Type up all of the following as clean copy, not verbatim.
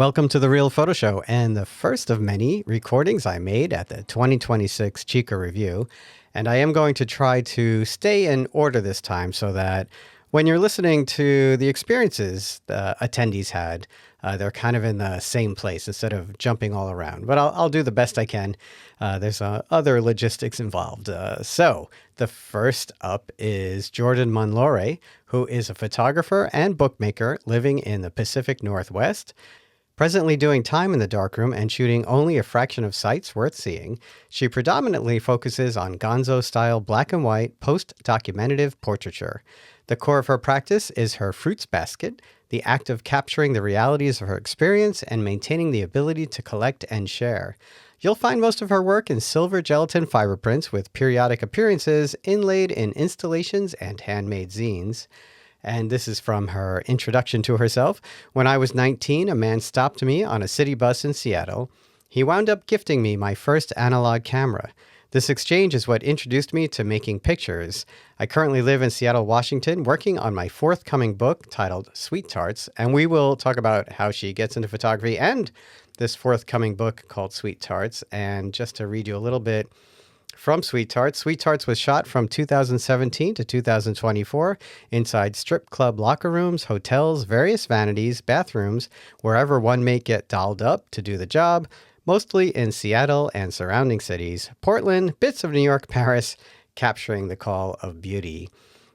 Welcome to the Real Photo Show and the first of many recordings I made at the 2026 Chico Review. And I am going to try to stay in order this time so that when you're listening to the experiences the attendees had, they're kind of in the same place instead of jumping all around. But I'll do the best I can. There's other logistics involved. So the first up is Jordan Monloire, who is a photographer and bookmaker living in the Pacific Northwest. Presently doing time in the darkroom and shooting only a fraction of sites worth seeing, she predominantly focuses on gonzo-style black and white post-documentative portraiture. The core of her practice is her fruits basket, the act of capturing the realities of her experience and maintaining the ability to collect and share. You'll find most of her work in silver gelatin fiber prints with periodic appearances inlaid in installations and handmade zines. And this is from her introduction to herself. When I was 19, a man stopped me on a city bus in Seattle. He wound up gifting me my first analog camera. This exchange is what introduced me to making pictures. I currently live in Seattle, Washington, working on my forthcoming book titled Sweet Tarts, and we will talk about how she gets into photography and this forthcoming book called Sweet Tarts. And just to read you a little bit from Sweet Tarts. Sweet Tarts was shot from 2017 to 2024 inside strip club locker rooms, hotels, various vanities, bathrooms, wherever one may get dolled up to do the job, mostly in Seattle and surrounding cities, Portland, bits of New York, Paris, capturing the call of beauty.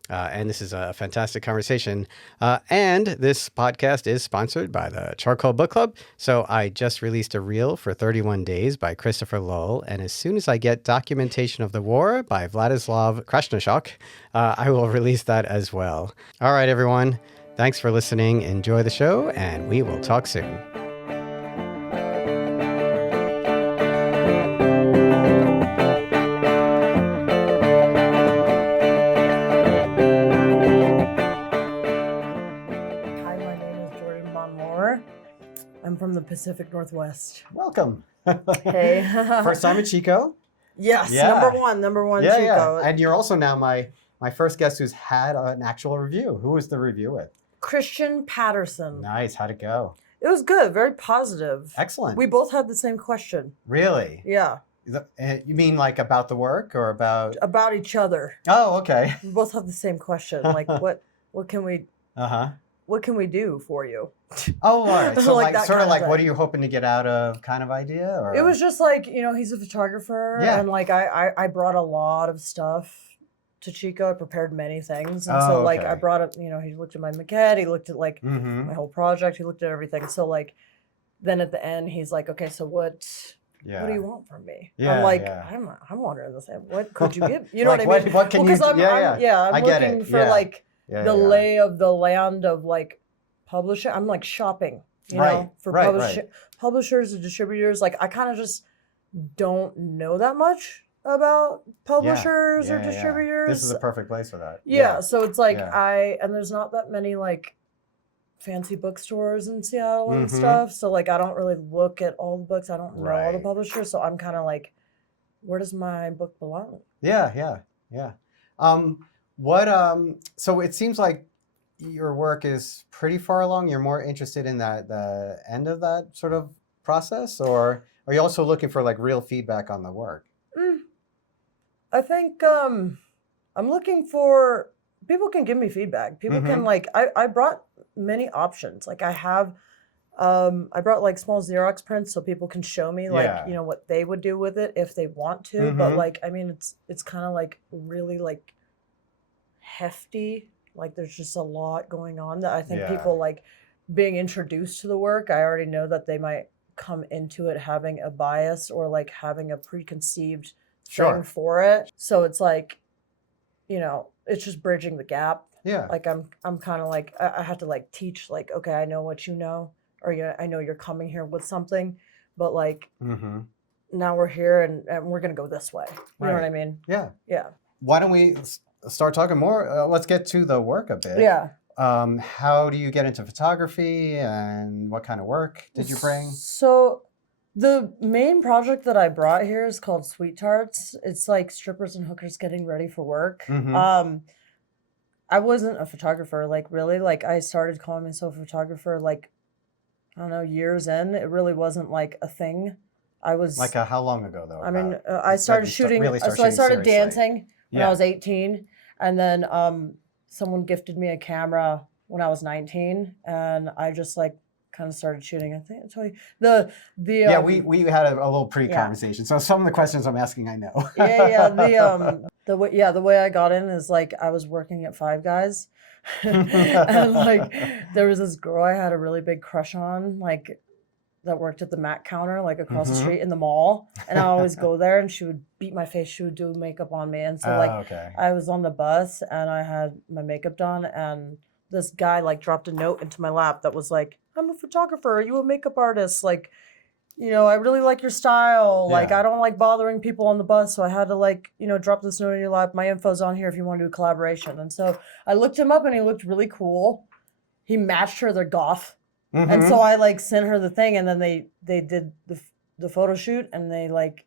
And this is a fantastic conversation. And this podcast is sponsored by the Charcoal Book Club. So I just released a reel for 31 Days by Christopher Lowell. And as soon as I get Documentation of the War by Vladislav Krasnoshok, I will release that as well. All right, everyone. Thanks for listening. Enjoy the show, and we will talk soon. I'm from the Pacific Northwest. Welcome. Hey. First time at Chico? Yes, Yeah. number one Chico. Yeah. And you're also now my first guest who's had an actual review. Who was the review with? Christian Patterson. Nice. How'd it go? It was good. Very positive. Excellent. We both had the same question. Really? Yeah. You mean like about the work or about? About each other. Oh, okay. We both have the same question. Like, what can we? What can we do for you? Oh, all right. So like sort of like, thing. what are you hoping to get out of kind of idea? Or? It was just like, he's a photographer. Yeah. And like, I brought a lot of stuff to Chico. I prepared many things. And Oh, so like, okay. I brought up, he looked at my maquette. He looked at like Mm-hmm. my whole project. He looked at everything. So like, then at the end, he's like, okay, so what do you want from me? Yeah, I'm like, yeah. I'm wondering the same. What could you give? You know Like, what I mean? what can you? Because I'm I get looking it. for Yeah. like Yeah, the yeah. lay of the land of like publishing. I'm like shopping, for publishers and distributors. Like I kind of just don't know that much about publishers or distributors. This is a perfect place for that. Yeah. So it's like Yeah. and there's not that many like fancy bookstores in Seattle and Mhm. stuff. So like I don't really look at all the books. I don't know all the Right. publishers. So I'm kind of like, where does my book belong? Yeah. So it seems like your work is pretty far along. You're more interested in the end of that sort of process, or are you also looking for like real feedback on the work? I think I'm looking for people can give me feedback. People can like I brought many options. Like I have I brought like small Xerox prints so people can show me like what they would do with it if they want to. But like I mean it's kind of like really like hefty. Like there's just a lot going on that I think people like being introduced to the work. I already know that they might come into it having a bias or like having a preconceived thing for it. So it's like, it's just bridging the gap. Yeah. Like I'm kind of like I have to like teach like, okay, I know what you know, or I know you're coming here with something, but like now we're here and we're gonna go this way. You know what I mean? Yeah. Yeah. Why don't we start talking more? Let's get to the work a bit. Yeah. How do you get into photography, and what kind of work did you bring? So the main project that I brought here is called Sweet Tarts. It's like strippers and hookers getting ready for work. I wasn't a photographer, like really. Like I started calling myself a photographer like I don't know, years in. It really wasn't like a thing. I was Like how long ago though? I mean, I started shooting. Really So I started seriously. dancing when I was 18, and then someone gifted me a camera when I was 19, and I just like kind of started shooting. I think I told you the we had a little pre-conversation. So some of the questions I'm asking, I know. The way I got in is like I was working at Five Guys, and like there was this girl I had a really big crush on, like that worked at the Mac counter, like across the street in the mall, and I always go there, and she would beat my face. She would do makeup on me, and so I was on the bus, and I had my makeup done, and this guy like dropped a note into my lap that was like, "I'm a photographer. Are you a makeup artist? Like, I really like your style. Like, I don't like bothering people on the bus, so I had to like, drop this note in your lap. My info's on here if you want to do a collaboration." And so I looked him up, and he looked really cool. He matched her. They're goth. And so I like sent her the thing, and then they did the photo shoot, and they like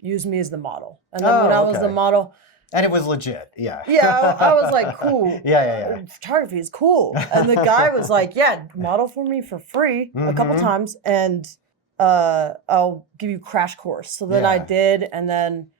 used me as the model. And then when I was the model, and it was legit, yeah. Yeah, I was like, cool. Yeah. Photography is cool. And the guy was like, yeah, model for me for free a couple times, and I'll give you a crash course. So then I did, and then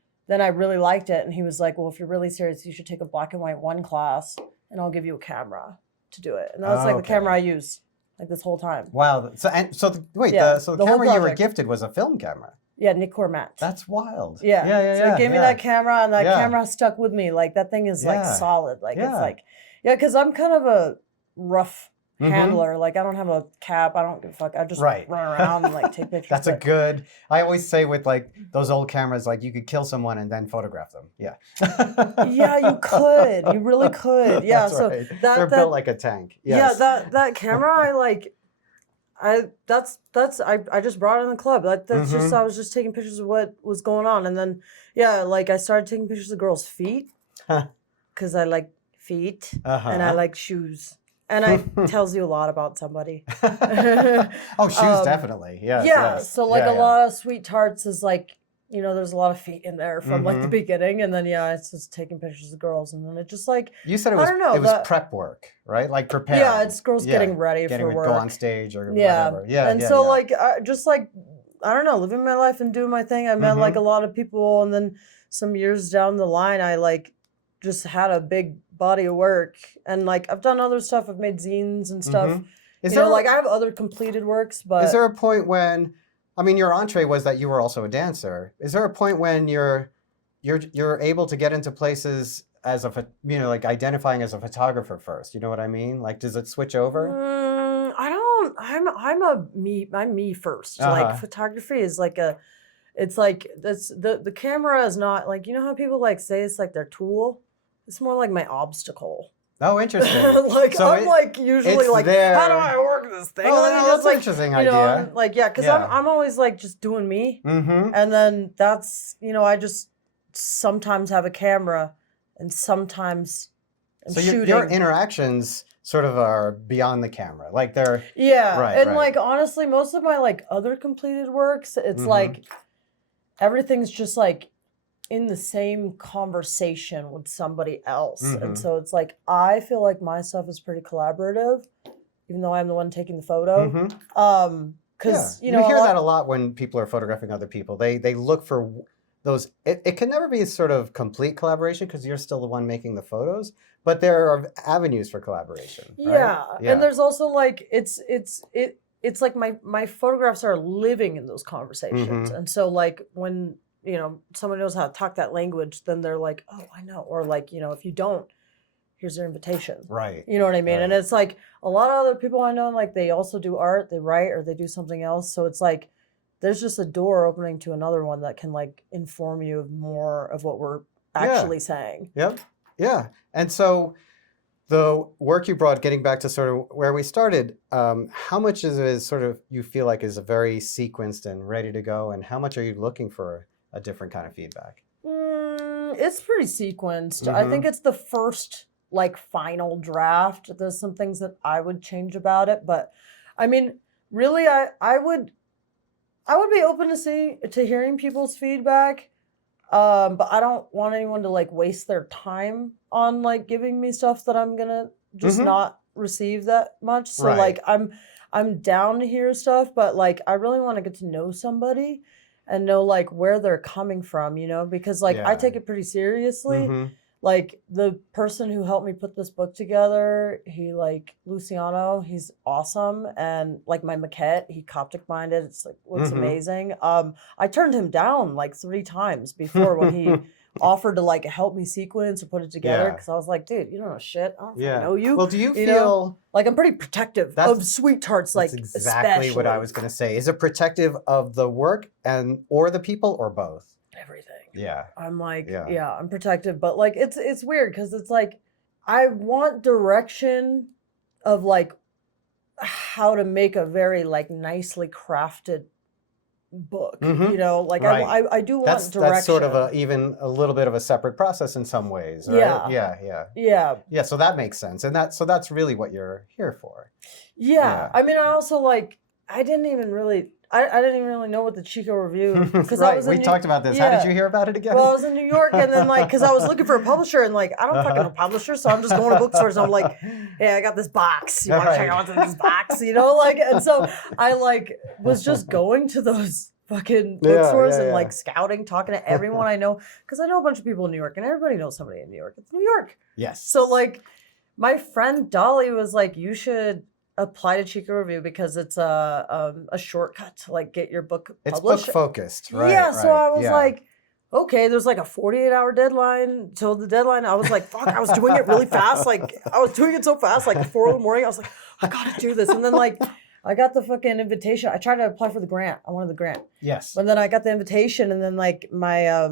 I really liked it. And he was like, well, if you're really serious, you should take a black and white 1 class, and I'll give you a camera to do it. And that was like the camera I used like this whole time. Wow. So the camera you were gifted was a film camera. Yeah, Nick Cormat. That's wild. Yeah. So he gave me that camera, and that camera stuck with me. Like that thing is like solid. Like it's like, because I'm kind of a rough handler. Like I don't have a cap. I don't give a fuck. I just run around and like take pictures. I always say with like those old cameras, like you could kill someone and then photograph them. Yeah. Yeah, you could. You really could. Yeah. That's right. They're built like a tank. Yes. Yeah. That camera, I just brought it in the club. That's just, I was just taking pictures of what was going on. And then, like I started taking pictures of girls' feet because I like feet and I like shoes. And it tells you a lot about somebody. Oh, shoes, definitely. Yes, yeah. Yes. So like a lot of Sweet Tarts is like, there's a lot of feet in there from like the beginning. And then, it's just taking pictures of girls. And then it just like, you said it was prep work, right? Like preparing. Yeah, it's girls getting ready for work. Go on stage or whatever. Yeah. And so like, I don't know, living my life and doing my thing. I met like a lot of people. And then some years down the line, I like just had a big body of work, and like I've done other stuff. I've made zines and stuff. I have other completed works, but is there a point when, I mean, your entree was that you were also a dancer. Is there a point when you're able to get into places as like identifying as a photographer first? You know what I mean? Like, does it switch over? I don't. I'm me first. Like photography is like it's like the camera is not like, how people like say it's like their tool. It's more like my obstacle. Oh, interesting. I'm usually like, how do I work this thing? Oh, that's an interesting idea. Because I'm always like just doing me. And then that's, I just sometimes have a camera and sometimes I'm shooting. Your interactions sort of are beyond the camera. Like they're... Yeah. Right. Like, honestly, most of my like other completed works, it's like everything's just like in the same conversation with somebody else. And so it's like, I feel like my stuff is pretty collaborative, even though I'm the one taking the photo. Because, you hear that a lot when people are photographing other people. They look for those, it can never be sort of complete collaboration because you're still the one making the photos, but there are avenues for collaboration. Right? Yeah. And there's also like, it's like my photographs are living in those conversations. And so like when, someone knows how to talk that language, then they're like, oh, I know. Or like, if you don't, here's their invitation. Right. You know what I mean? Right. And it's like a lot of other people I know, like they also do art, they write, or they do something else. So it's like, there's just a door opening to another one that can like inform you of more of what we're actually saying. Yep. Yeah. And so the work you brought, getting back to sort of where we started, how much is sort of you feel like is very sequenced and ready to go? And how much are you looking for a different kind of feedback? It's pretty sequenced. I think it's the first like final draft. There's some things that I would change about it, but I mean, really, I would be open to hearing people's feedback. But I don't want anyone to like waste their time on like giving me stuff that I'm gonna just not receive that much. So like I'm down to hear stuff, but like I really want to get to know somebody and know like where they're coming from, you know, because like I Yeah. take it pretty seriously. Mm-hmm. Like the person who helped me put this book together, he like Luciano, he's awesome. And like my maquette, he Coptic minded. It's like looks amazing. I turned him down like 3 times before when he offered to like help me sequence or put it together Yeah. because I was like, dude, you don't know shit. I don't fucking Yeah. know you. Well, do you know? feel Like I'm pretty protective of Sweet Tarts, like that's exactly what I was going to say. Is it protective of the work or the people or both? Everything. Yeah. I'm like, Yeah. I'm protective, but like it's weird because it's like I want direction of like how to make a very like nicely crafted book. You know, like Right. I do want direction. That's sort of even a little bit of a separate process in some ways, right? Yeah. So that makes sense, and that's really what you're here for. Yeah. I mean, I also like I didn't even really know what the Chico review because Right. We talked about this. How did you hear about it again? Well, I was in New York, and then like because I was looking for a publisher, and like I don't fucking know publishers, so I'm just going to bookstores. And I'm like, hey, I got this box. You want to check out what's in this box? You know, like, and so I like was just going to those fucking bookstores and like scouting, talking to everyone I know because I know a bunch of people in New York, and everybody knows somebody in New York. It's New York. Yes. So like, my friend Dolly was like, you should apply to Chico Review because it's a shortcut to like get your book published. It's book focused, right? Yeah, so I was like, okay, there's like a 48-hour deadline. Till the deadline, I was like, fuck, I was doing it really fast. Like I was doing it so fast, like 4 a.m. I was like, I gotta do this. And then like I got the fucking invitation. I tried to apply for the grant. I wanted the grant. Yes. But then I got the invitation, and then like my I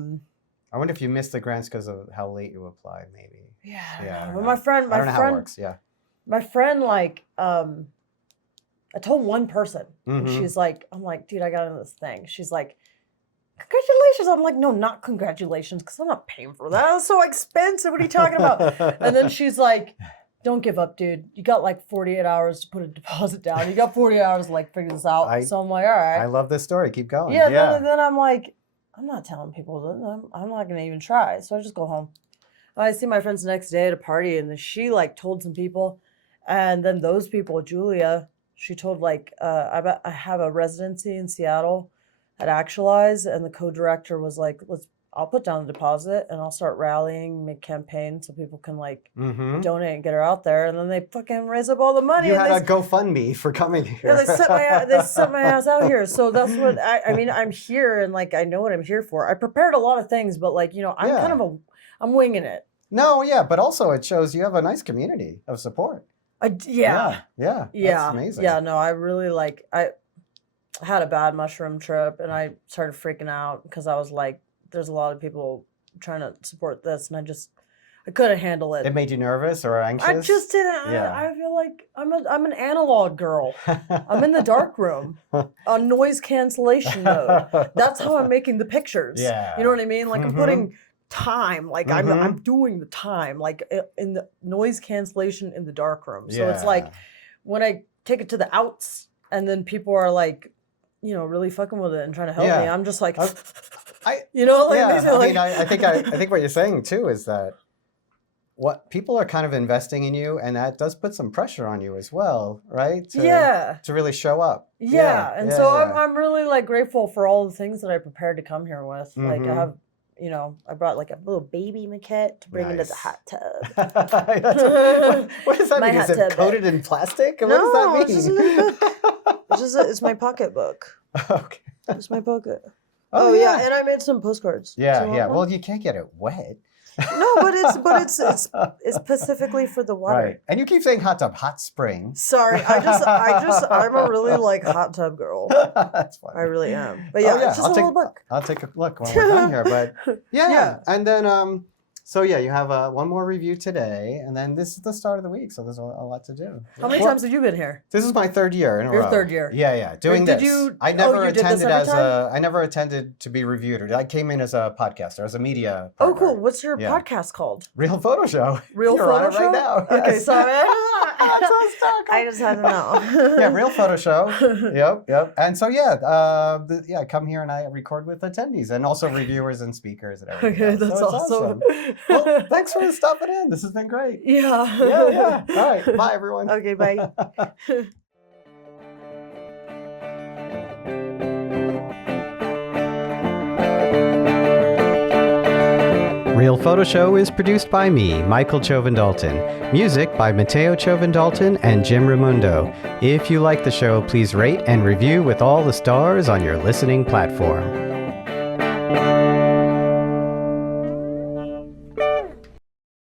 wonder if you missed the grants because of how late you applied, maybe. Yeah. I don't But know. my friend, I don't know how it works. Yeah. My friend, like, I told one person, and Mhm. she's like, I'm like, dude, I got into this thing. She's like, congratulations. I'm like, no, not congratulations, because I'm not paying for that. That's so expensive. What are you talking about? And then she's like, don't give up, dude. You got like 48 hours to put a deposit down. You got 40 hours to like figure this out. So I'm like, all right. I love this story. Keep going. Yeah. Then I'm like, I'm not telling people. I'm not going to even try. So I just go home. I see my friends the next day at a party, and she like told some people. And then those people, Julia, she told like, I have a residency in Seattle at Actualize, and the co-director was like, I'll put down the deposit and I'll start rallying, make campaigns so people can like donate and get her out there. And then they fucking raise up all the money. You had a GoFundMe for coming here. Yeah, they set my ass out here. So that's what I mean. I'm here, and like I know what I'm here for. I prepared a lot of things, but like I'm I'm winging it. No, yeah, but also it shows you have a nice community of support. Yeah. That's amazing. Yeah, no, I really like, I had a bad mushroom trip, and I started freaking out because I was like, there's a lot of people trying to support this, and I couldn't handle it. It made you nervous or anxious? I just didn't. Yeah. I feel like I'm an analog girl. I'm in the dark room on noise cancellation mode. That's how I'm making the pictures. Yeah. You know what I mean? Like I'm putting time, like I'm doing the time, like in the noise cancellation in the dark room. So it's like when I take it to the outs, and then people are like, you know, really fucking with it and trying to help me. I'm just like, you know, like, I think what you're saying too is that what people are kind of investing in you, and that does put some pressure on you as well, right? To really show up. I'm really like grateful for all the things that I prepared to come here with. Like I have, you know, I brought like a little baby maquette to bring into the hot tub. What does that mean? Is it coated in plastic? What does that mean? It's just a new book. It's my pocketbook. Okay. It's my pocket. Oh yeah, and I made some postcards. Yeah. Well, you can't get it wet. No, but it's specifically for the water. Right. And you keep saying hot tub, hot spring. Sorry, I'm a really like hot tub girl. That's fine. I really am. But yeah, it's just a little book. I'll take a look when we're done here. But yeah. And then so yeah, you have one more review today, and then this is the start of the week, so there's a lot to do. How many times have you been here? This is my 3rd year in a row. Your 3rd year. Yeah. Doing this. I never attended I never attended to be reviewed. I came in as a podcaster, as a media partner. partner. Oh, cool. What's your podcast called? Real Photo Show. Real You're Photo on it Show? right now. Okay, Yes. sorry. I just had to know. Yeah, Real Photo Show. Yep. And so come here and I record with attendees and also reviewers and speakers and everything. Okay, else. that's So it's awesome. Well, thanks for stopping in. This has been great. Yeah. Yeah. All right. Bye, everyone. Okay, bye. Photo Show is produced by me, Michael Chovan-Dalton. Music by Matteo Chovan-Dalton and Jim Raimundo. If you like the show, please rate and review with all the stars on your listening platform.